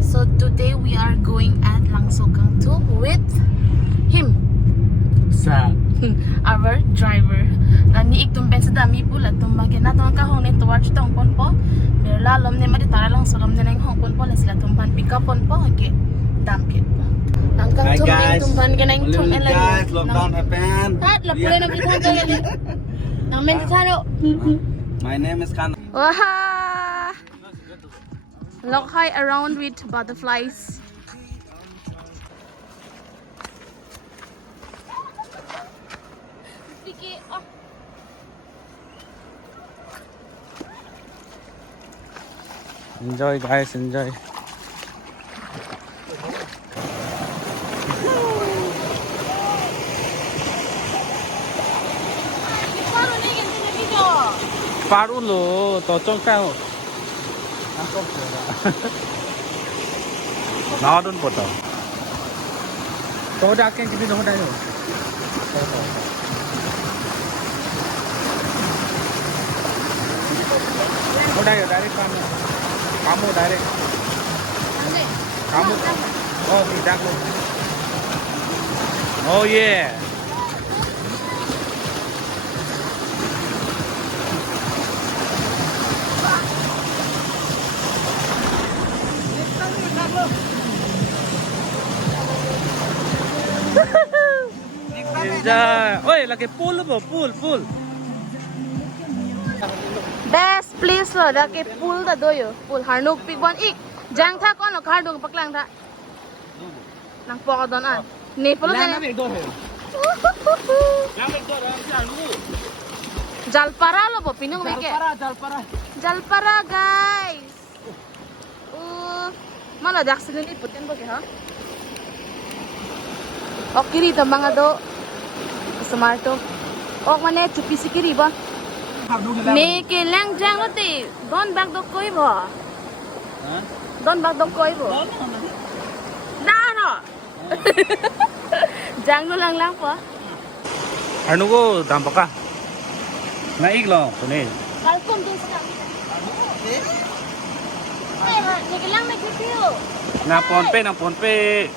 So today we are going at Langsokangthu with him, Sam. our driver. Nani ik tumpen sa dami pula tumbang kena tong kahong ni towards tong pon po. Merla lom ni mari tara lang solom ni nang hong pon po sila tumpan pick up pon po okay. Dampit po. Langkang tumpan kenang tum elay. Guys, lockdown happened. Tat la pula na kita to yan. Nang men taro. My name is Khan. Wah! Look high around with butterflies. Enjoy, guys, enjoy. Paru lo, to trong sao? Nó đun bột rồi. Tôi đã cái gì đó đây rồi. Ở đây ở direct kamu direct. Kamu. Oh, tidak lo. Oh yeah. Oi, lagi pool apa? Pool. Best place lo, lagi pool ta doyo. Pool harnuk pick one ik. Jang tha kon lo khardung paklang tha. Nang poko don an. Ni polo Lang de. na do hai. Lang do hai, harnu. Jalpara lo po pinung beke. Jalpara. Jalpara guys. Mana jaksin ni putin bo ke ha. Okiri to mga do. Smarto. Ok mane chupi sikiri ba. Me ke lang jang lo te. Don bag do koi ba. Don bag do koi ba. Da no. Jang lo lang po. Harnu ko dampak ka. Naik lo, kunin. Kalkom din sa. Ay, ni lang na kitiyo. Na ponpe.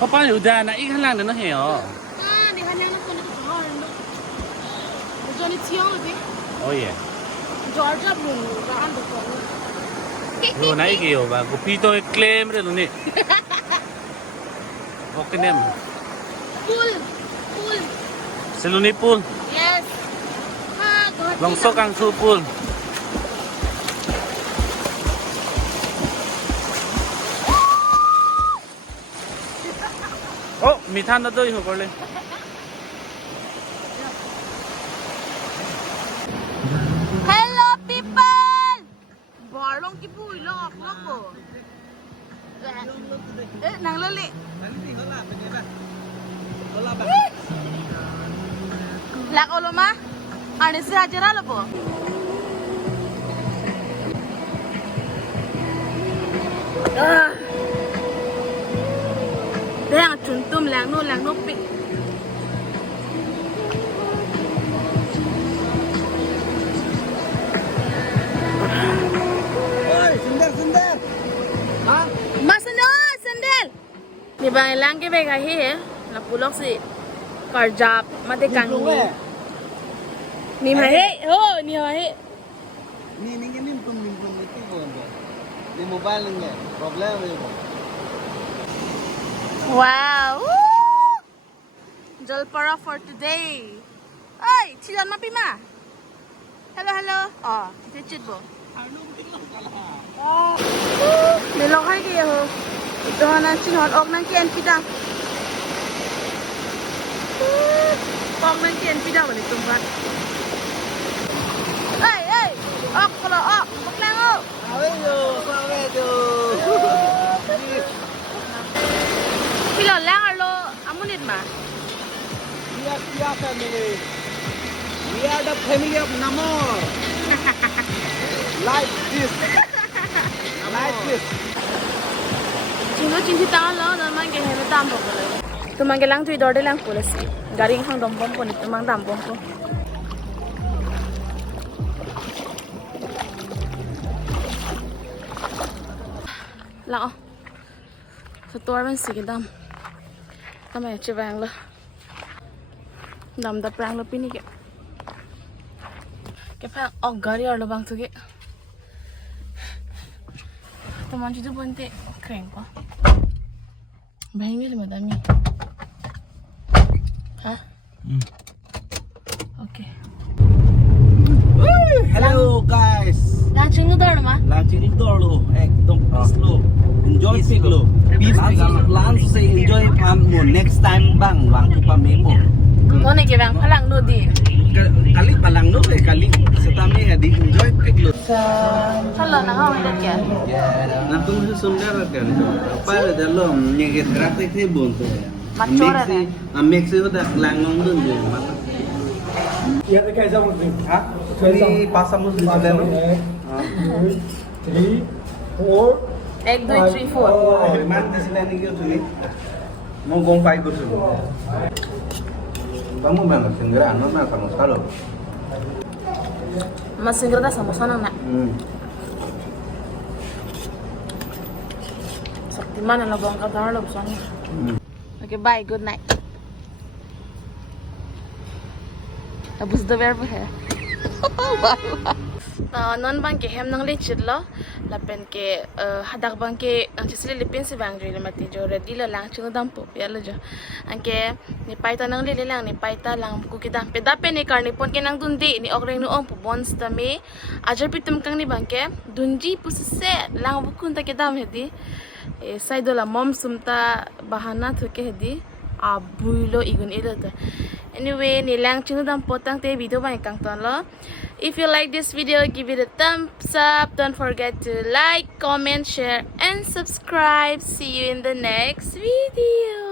Papaอยู่ด้านนะอีกข้างล่างนั่นนะเหี้ยอ๋อนี่ข้างล่างนั่นคนที่เขาหันดูจอนี่เที่ยวเลย โอ้ยจอร์จบุ้งร้านดูก่อน ดูนะอีกอยู่บ้างกูพี่ตัวเคลมเลยลุงนี่โอเคเนี่ย pool Siloni pool yes Langsokangthu pool oh มีท่านนั่นด้วยหัวก่อนเลย Hello people บ่อลงกี่ปุ้ยลอกบ่นางเล่นลักโอโลมาอันนี้สิฮะเจอแล้วบ่แรงจุนตุ้มแรงโน่ปิกSundar Hah? Mas sandal ni bang lang ke bega he na pulok si karjap mate kang ni ma he ni ha he ni pun itu pun di mobile ni problem itu wow jalpara for today oi chilan ma pima hello tichit bo Melok hai ke ho. Ito na sinot ok nang kian pidang. Ok nang kian pidang balik tumpat. Hey. Ok kalau ok, baklang o. Awe yo. Pilo lang arlo amunit ma. We are family. We are the family of Namor. Like this. Cuma cinta tangan lo, naman kaya heme tambo ko lo. Tumang lang tu idorde lang pulas. Garing hang dompom po ni tumang tampom po. lạ sao tôi vẫn xịt đâm tao mày chơi vàng luôn đâm đập vàng luôn pin đi kìa cái phang ốc gari ở bang tu kìa tao muốn chụp bốn tệ keren quá bahing ni lima dami hah okay Hello guys. langsung nudar ma Langsung itu lo, ekdom slow. Enjoy siglo. Langsung say enjoy pam mo next time bang kita memo. kau ni kira palang nudi Kali palang no kali setami di enjoy siglo. kalau nak kau ada kya Natung sundar kan. Apa dalam nyegit gratis sih bonto. Macora dah. Ambil sih udah Langlong dulu. Iya, kayak sama sih. Hah? Ini pasang mus di sana. 3, 4. egg 2 3 4 Oh, man di sini nih gitu nih. Mau gompai kursus. Kamu mana segera anu na kamu sekali. masih ngerti sama sana nak sakti mana lah bang kata lo sana okay bye good night abus do verbo hai non bang ke hem nang le chidlo la pen ke hadak bang ke ang chisle le pen se bang re le mati jo ready la lang chung dam po ya lo jo angke ni paita nang le lang ni paita lang ku ki dam pe da pe ni karni pon ke nang dundi ni okreng no ong po bons ta me ajar pitum kang ni bang ke dunji pu se lang bu kun ta ke dam hedi e saido la mom sumta bahana thuke hedi abuilo igun ilo ta anyway ni lang chung dam potang te video bang kang ton lo. If you like this video, give it a thumbs up. Don't forget to like, comment, share, and subscribe. See you in the next video.